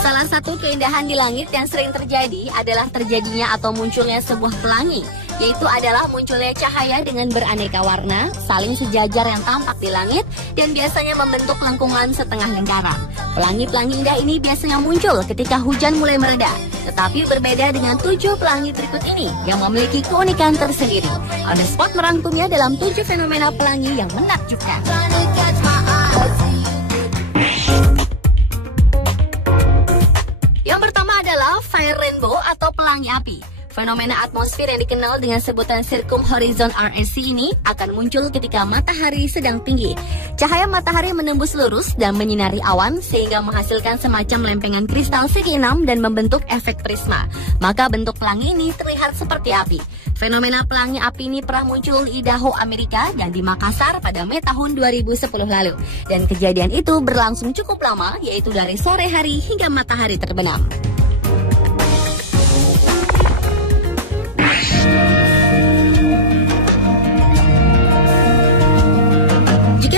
Salah satu keindahan di langit yang sering terjadi adalah terjadinya atau munculnya sebuah pelangi, yaitu adalah munculnya cahaya dengan beraneka warna, saling sejajar yang tampak di langit, dan biasanya membentuk lengkungan setengah lingkaran. Pelangi-pelangi indah ini biasanya muncul ketika hujan mulai mereda, tetapi berbeda dengan 7 pelangi berikut ini yang memiliki keunikan tersendiri. On the Spot merangkumnya dalam 7 fenomena pelangi yang menakjubkan. Yang pertama adalah fire rainbow atau pelangi api. Fenomena atmosfer yang dikenal dengan sebutan circumhorizon RSC ini akan muncul ketika matahari sedang tinggi. Cahaya matahari menembus lurus dan menyinari awan sehingga menghasilkan semacam lempengan kristal segi 6 dan membentuk efek prisma. Maka bentuk pelangi ini terlihat seperti api. Fenomena pelangi api ini pernah muncul di Idaho, Amerika dan di Makassar pada Mei tahun 2010 lalu. Dan kejadian itu berlangsung cukup lama, yaitu dari sore hari hingga matahari terbenam.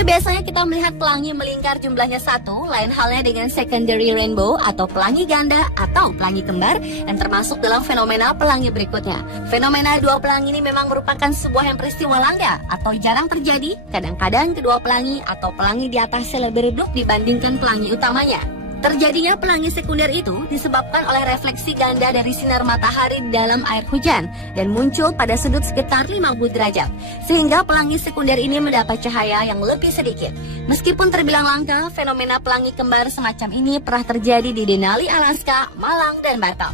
Biasanya kita melihat pelangi melingkar jumlahnya 1, lain halnya dengan secondary rainbow atau pelangi ganda atau pelangi kembar yang termasuk dalam fenomena pelangi berikutnya. Fenomena dua pelangi ini memang merupakan sebuah yang peristiwa langka atau jarang terjadi. Kadang-kadang kedua pelangi atau pelangi di atasnya lebih redup dibandingkan pelangi utamanya. Terjadinya pelangi sekunder itu disebabkan oleh refleksi ganda dari sinar matahari di dalam air hujan dan muncul pada sudut sekitar 50 derajat, sehingga pelangi sekunder ini mendapat cahaya yang lebih sedikit. Meskipun terbilang langka, fenomena pelangi kembar semacam ini pernah terjadi di Denali, Alaska, Malang, dan Batam.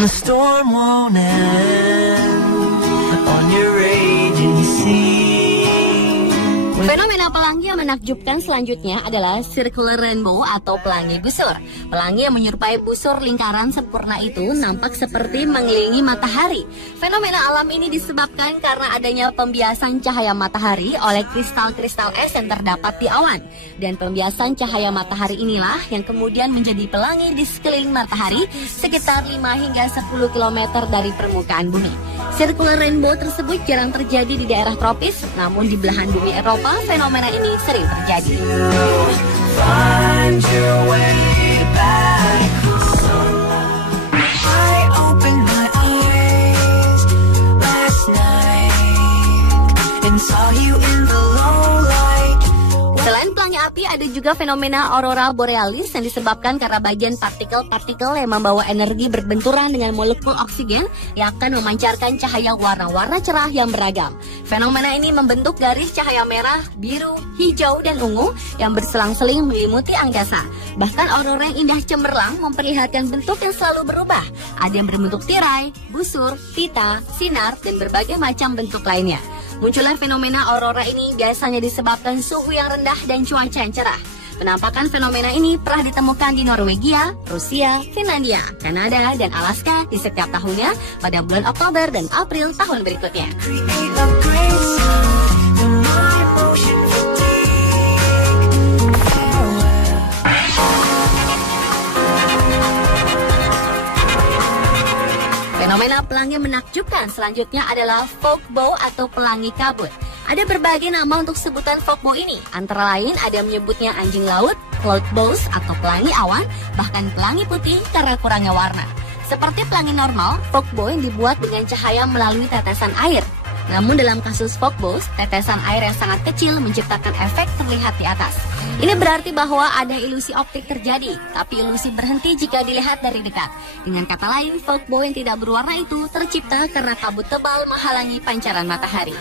The storm won't end on your raging sea. Fenomena pelangi yang menakjubkan selanjutnya adalah circular rainbow atau pelangi busur. Pelangi yang menyerupai busur lingkaran sempurna itu nampak seperti mengelilingi matahari. Fenomena alam ini disebabkan karena adanya pembiasan cahaya matahari oleh kristal-kristal es yang terdapat di awan. Dan pembiasan cahaya matahari inilah yang kemudian menjadi pelangi di sekeliling matahari sekitar 5 hingga 10 km dari permukaan bumi. Circular rainbow tersebut jarang terjadi di daerah tropis, namun di belahan bumi Eropa fenomena ini sering terjadi. Selain pelangi api, ada juga fenomena aurora borealis yang disebabkan karena bagian partikel-partikel yang membawa energi berbenturan dengan molekul oksigen yang akan memancarkan cahaya warna-warna cerah yang beragam. Fenomena ini membentuk garis cahaya merah, biru, hijau, dan ungu yang berselang-seling melimuti angkasa. Bahkan aurora yang indah cemerlang memperlihatkan bentuk yang selalu berubah. Ada yang berbentuk tirai, busur, pita, sinar, dan berbagai macam bentuk lainnya. Munculnya fenomena aurora ini biasanya disebabkan suhu yang rendah dan cuaca yang cerah. Penampakan fenomena ini pernah ditemukan di Norwegia, Rusia, Finlandia, Kanada, dan Alaska di setiap tahunnya pada bulan Oktober dan April tahun berikutnya. Fenomena pelangi menakjubkan selanjutnya adalah fog bow atau pelangi kabut. Ada berbagai nama untuk sebutan fog bow ini, antara lain ada menyebutnya anjing laut, cloud bows atau pelangi awan, bahkan pelangi putih karena kurangnya warna. Seperti pelangi normal, fog bow yang dibuat dengan cahaya melalui tetesan air. Namun dalam kasus fog bows, tetesan air yang sangat kecil menciptakan efek terlihat di atas. Ini berarti bahwa ada ilusi optik terjadi, tapi ilusi berhenti jika dilihat dari dekat. Dengan kata lain, fog bow yang tidak berwarna itu tercipta karena kabut tebal menghalangi pancaran matahari.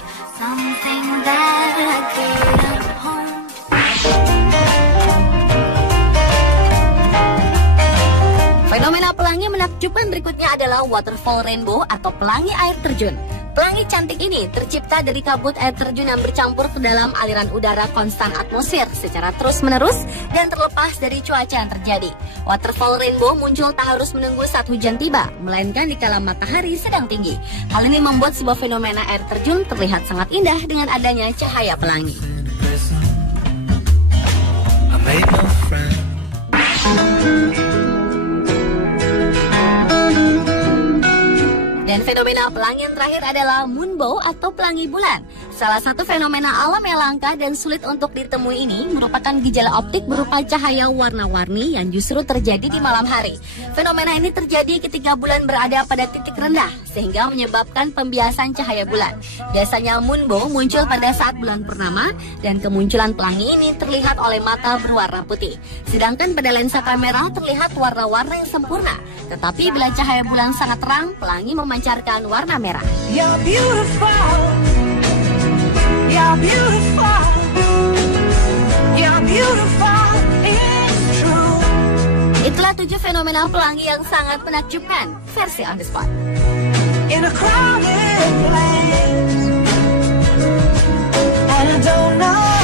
Fenomena pelangi menakjubkan berikutnya adalah waterfall rainbow atau pelangi air terjun. Pelangi cantik ini tercipta dari kabut air terjun yang bercampur ke dalam aliran udara konstan atmosfer secara terus-menerus dan terlepas dari cuaca yang terjadi. Waterfall rainbow muncul tak harus menunggu saat hujan tiba, melainkan di kala matahari sedang tinggi. Hal ini membuat sebuah fenomena air terjun terlihat sangat indah dengan adanya cahaya pelangi. Dan fenomena pelangi yang terakhir adalah moonbow atau pelangi bulan. Salah satu fenomena alam yang langka dan sulit untuk ditemui ini merupakan gejala optik berupa cahaya warna-warni yang justru terjadi di malam hari. Fenomena ini terjadi ketika bulan berada pada titik rendah, sehingga menyebabkan pembiasan cahaya bulan. Biasanya moonbow muncul pada saat bulan purnama, dan kemunculan pelangi ini terlihat oleh mata berwarna putih. Sedangkan pada lensa kamera terlihat warna-warna yang sempurna. Tetapi bila cahaya bulan sangat terang, pelangi memancarkan warna merah. You're beautiful. You're beautiful. You're beautiful. It's true. Itulah 7 fenomena pelangi yang sangat menakjubkan, versi On The Spot. In a crowded place, and I don't know